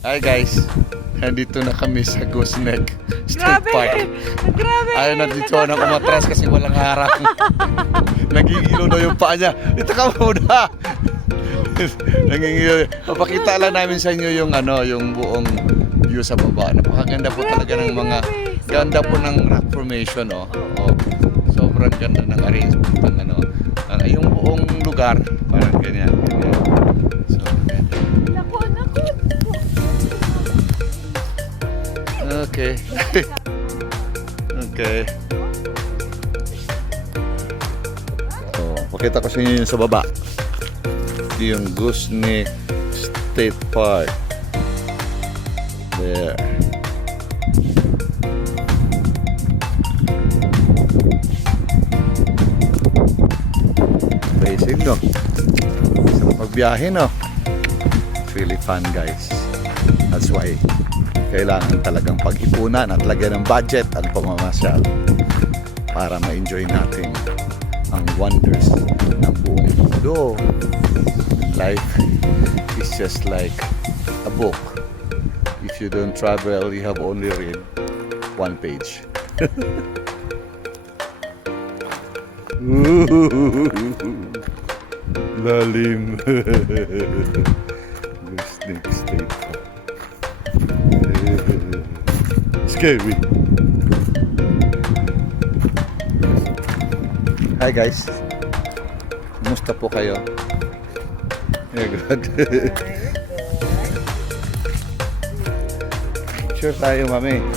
Hi guys, nandito na kami sa Goose Neck State Grabe! Park. Grabe! Ayaw na dito na kumatras kasi walang harang. Nagigilo na yung paa niya. Dito ka muna! Nagigilo. Papakita lang namin sa inyo yung yung buong view sa baba. Napakaganda po talaga ng mga ganda po ng rock formation, oh. Oh. Sobrang ganda ng arrangement ng yung buong lugar parang ganyan. So, Naku! okay. Okay. So, pakita ko sa inyo yung sa baba. Ito yung Goose Neck State Park. There. Amazing, no? Sarap magbiyahe, no? It's really fun, guys. That's why kailangan talagang pag-ipunan at lagyan ng budget ang pamamasyal para ma-enjoy natin ang wonders ng buong mundo. Life is just like a book. If you don't travel, you have only read one page. Lalim. Snake State Park. Scary. Hi guys. Kumusta po kayo? Yeah, good. Sure tayo, mami. Ang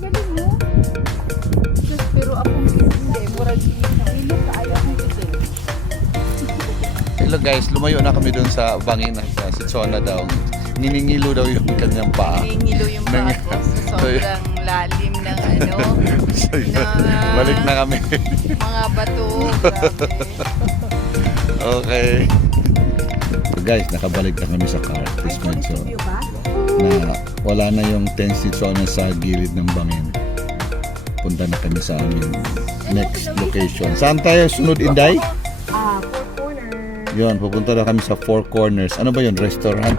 galing mo. Pero akong hindi. Murag ilog ka ayaw kong isin. Hello guys, lumayo na kami doon sa bangin sa Sitsona daw. Niningilo daw yung kanyang paa. Nangingilo yung paa ko sa sobrang lalim ng So, yun. Balik na kami. mga bato. Grabe. Okay. So guys, nakabalik na kami sa car. This month, so na wala na yung 10 Sitsona sa gilid ng bangin. Punta na kami sa aming next location. Saan tayo sunod, Inday? Four corners. Yun, pupunta na kami sa Four Corners. Ano ba yun? Restaurant?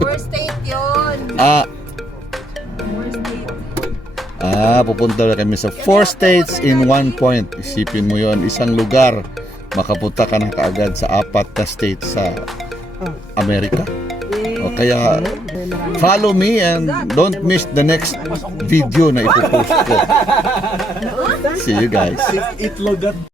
First date yun. First date. Pupunta na kami sa 4 states in 1 point. Isipin mo yon, isang lugar. Makapunta ka na kaagad sa 4 na states sa Amerika. O kaya, follow me and don't miss the next video na ipopost ko. See you guys. Itlog at